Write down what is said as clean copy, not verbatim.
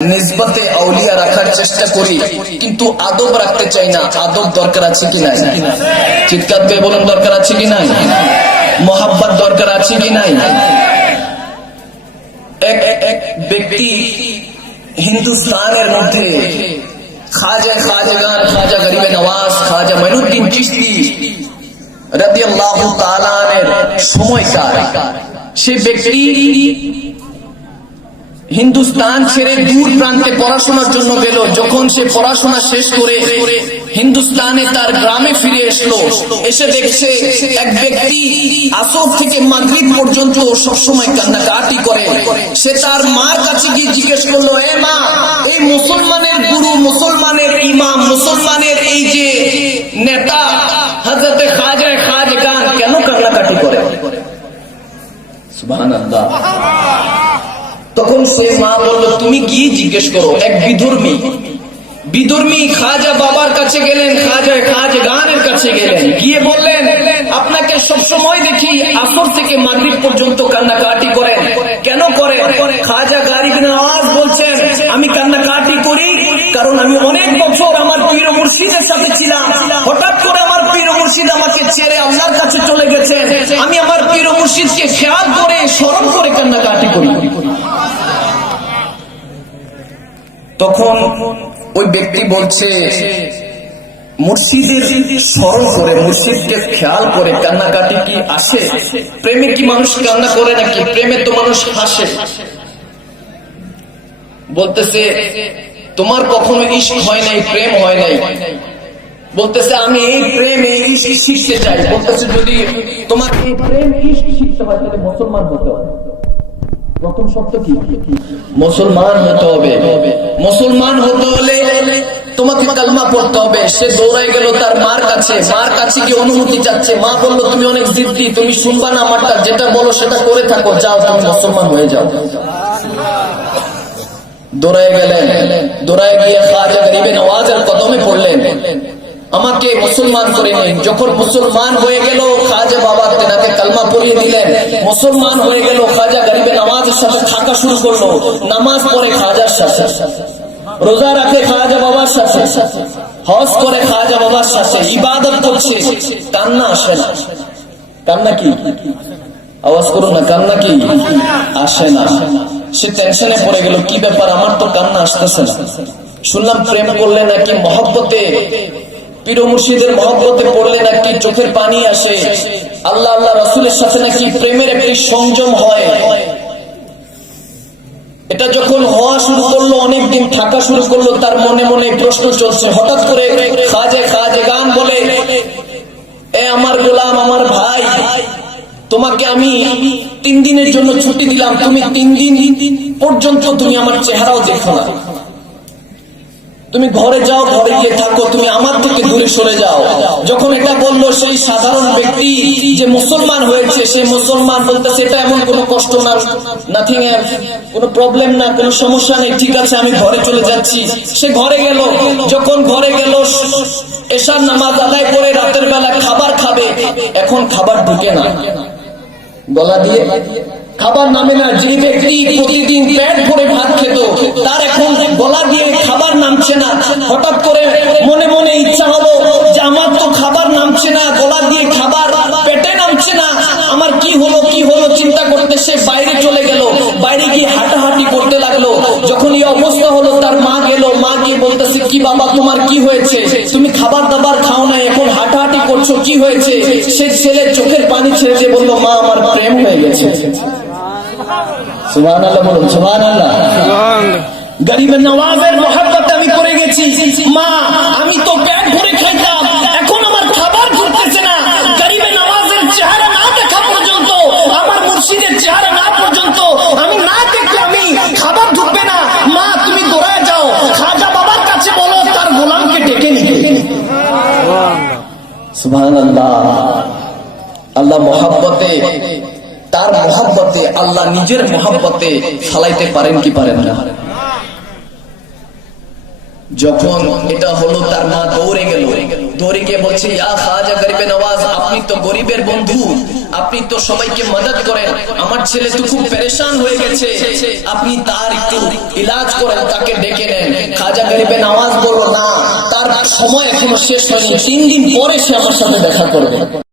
নিসবতে আউলিয়া রাখার চেষ্টা করি, কিন্তু আদব রাখতে চাই না। আদব দরকার আছে কি নাই? চিৎকার দিয়ে বলুন, দরকার আছে কি নাই? মোহাব্বত দরকার আছে কি নাই? এক ব্যক্তি হিন্দুস্তানের মধ্যে খাজাগান, খাজা গরিবে নওয়াজ, খাজা মঈনুদ্দিন চিশতি রাদিয়াল্লাহু তাআলা এর সময়কার সে ব্যক্তি হিন্দুস্তান ছেড়ে দূর প্রান্তে পড়াশোনার জন্য গেল। যখন সে পড়াশোনা শেষ করে হিন্দুস্তানে তার গ্রামে ফিরে এসে দেখছে এক ব্যক্তি আসর থেকে মাগরিব পর্যন্ত সবসময় কান্নাকাটি করে। সে তার মার কাছে গিয়ে জিজ্ঞেস করলো, এ মা, এই মুসলমানের গুরু, মুসলমানের ইমাম, মুসলমানের এই যে নেতা হযরত খাজাগান কেন কান্নাকাটি করে? সুবহানাল্লাহ। তখন সে মা বলল, তুমি গিয়ে জিজ্ঞেস করো। এক বিধর্মী খাজা বাবার কাছে গেলেন, খাজাগানের কাছে গেলেন, গিয়ে বললেন, আপনাকে সবসময় দেখি আসর থেকে মাগরিব পর্যন্ত কান্নাকাটি করেন, কেন করেন? খাজা গরিবে নওয়াজ বলছেন, আমি কান্নাকাটি করি কারণ আমি অনেক বছর আমার পীর মুর্শিদের সাথে ছিলাম, হঠাৎ করে আমার পীর মুর্শিদ আমাকে ছেড়ে আল্লাহর কাছে চলে গেছেন, আমি আমার পীর মুর্শিদকে খেয়াল করে স্মরণ করে কান্নাকাটি করি। তখন ওই ব্যক্তি বলছে, মুর্শিদের স্মরণ করে, মুর্শিদকে খেয়াল করে কান্নাকাটি কি আসে? প্রেমে কি মানুষ কান্না করে নাকি? প্রেমে তো মানুষ হাসে। বলতেছে, তোমার কখনো ইশক হয় নাই, প্রেম হয় নাই। বলতেছে, আমি এই প্রেম, এই ইশক শিখতে চাই। বলতেছে, যদি তোমার এই প্রেম ইশক শিখতে হয় তাহলে মুসলমান হতে হবে। প্রথম শর্ত কি? মুসলমান হতে হবে। মুসলমান হতে হলে তোমাকে কালমা পড়তে হবে। সে দৌড়ায় গেল তার মার কাছে গিয়ে অনুমতি চাচ্ছে। মা বললো, তুমি অনেক জিদ্দি, তুমি শুনবা না আমারটা, যেটা বলো সেটা করে থাকো, যাও তুমি মুসলমান হয়ে যাও। দৌড়ায় গেলেন, দৌড়ায় গিয়ে খাজা গরিবে নওয়াজের কদমে পড়লেন, আমাকে মুসলমান করে নিন। যখন মুসলমান হয়ে গেল, খাজা বাবা তেনাকে কালমা পড়িয়ে দিলেন। মুসলমান হয়ে গেল, খাজা গরিবে নওয়াজের সাথে থাকা শুরু করলো, নামাজ পড়ে খাজার সাথে, রোজা রাখে খাজা বাবার সাথে, হজ করে খাজা বাবার সাথে, ইবাদত করছে। কান্না আসে না। কান্না কি? আওয়াজ করুন না, কান্না কি? আসে না। সে টেনশনে পড়ে গেল, কি ব্যাপার, আমার তো কান্না আসতেছে না। শুনলাম প্রেম করলে নাকি মহব্বতে, পীর মুর্শিদের মহব্বতে পড়লে নাকি চোখের পানি আসে, আল্লাহ রাসূলের সাথে নাকি প্রেমের একটি সংযম হয়। এটা যখন হওয়া শুরু করলো, অনেকদিন থাকা শুরু করলো, তার মনে মনে প্রশ্ন চলছে। হঠাৎ করে খাজাগান বলে, এ আমার গোলাম, আমার ভাই, তোমাকে আমি 3 দিনের জন্য ছুটি দিলাম, তুমি 3 দিন পর্যন্ত তুমি আমার চেহারাও দেখো না, তুমি ঘরে যাও, ঘরে গিয়ে থাকো, তুমি আমার থেকে দূরে সরে যাও। যখন এটা বললো, সেই সাধারণ ব্যক্তি যে মুসলমান হয়েছে, সে মুসলমান বলতেছে, এটা এমন কোনো কষ্ট না, নাথিং, কোনো প্রবলেম না, কোনো সমস্যা নেই, ঠিক আছে, আমি ঘরে চলে যাচ্ছি। সে ঘরে গেল। যখন ঘরে গেল, এশার নামাজ আদায় করে রাতের বেলা খাবার খাবে। এখন খাবার ঢুকে না, গলা দিয়ে খাবার নামে না। যে ব্যক্তি প্রতিদিন পেট ভরে ভাত খেত, তার এখন গলা দিয়ে খাবার নামছে না। হঠাৎ করে মনে মনে ইচ্ছা হলো যে আমার তো খাবার নামছে না, গলা দিয়ে খাবার পেটে নামছে না, আমার কি হলো চিন্তা করতে সে বাইরে চলে গেল। বাইরে গিয়ে হাঁটাহাঁটি করতে লাগলো। যখন এই অবস্থা হলো, তার মা গেল। মা গিয়ে বলতেছে, কি বাবা, তোমার কি হয়েছে? তুমি খাবার দাবার খাও না, এখন হাঁটাহাঁটি করছো, কি হয়েছে? সেই ছেলে চোখের পানি ছেড়ে দিয়ে বললো, মা, আমার প্রেম হয়ে গেছে। সুবহানাল্লাহ বলুন, সুবহানাল্লাহ। গরিবে নওয়াজের মহব্বতে আমি পড়ে গেছি। মা, আমি তো পেট ভরে খাইতাম, এখন আমার খাবার ঢুকতেছে না। গরিবে নওয়াজের চেহারা না দেখা পর্যন্ত, আমার মুর্শিদের চেহারা না পর্যন্ত, আমি না দেখলে আমি খাবার ঢুকবে না। মা, তুমি দৌড়ায় যাও, খাজা বাবার কাছে বলো তার গোলামকে ডেকে নিতে। সুবহানাল্লাহ। আল্লাহ মহব্বতে, তার মহব্বতে, আল্লাহ নিজের মহব্বতে ফালাইতে পারেন কি পারেন না? যখন এটা হলো তার মা দৌড়ে গেল, দৌড়ে গিয়ে বলছে, ইয়া খাজা গরিবে নওয়াজ, আপনি তো গরিবের বন্ধু, আপনি তো সবাইকে মদদ করেন, আমার ছেলে তো খুব পেরেশান হয়ে গেছে, আপনি তার একটু ইলাজ করেন, তাকে ডেকে নেন। খাজা গরিবে নওয়াজ বলল, না, তার সময় এখনো শেষ হয়নি, 3 দিন পরে সে আমার সাথে দেখা করবে।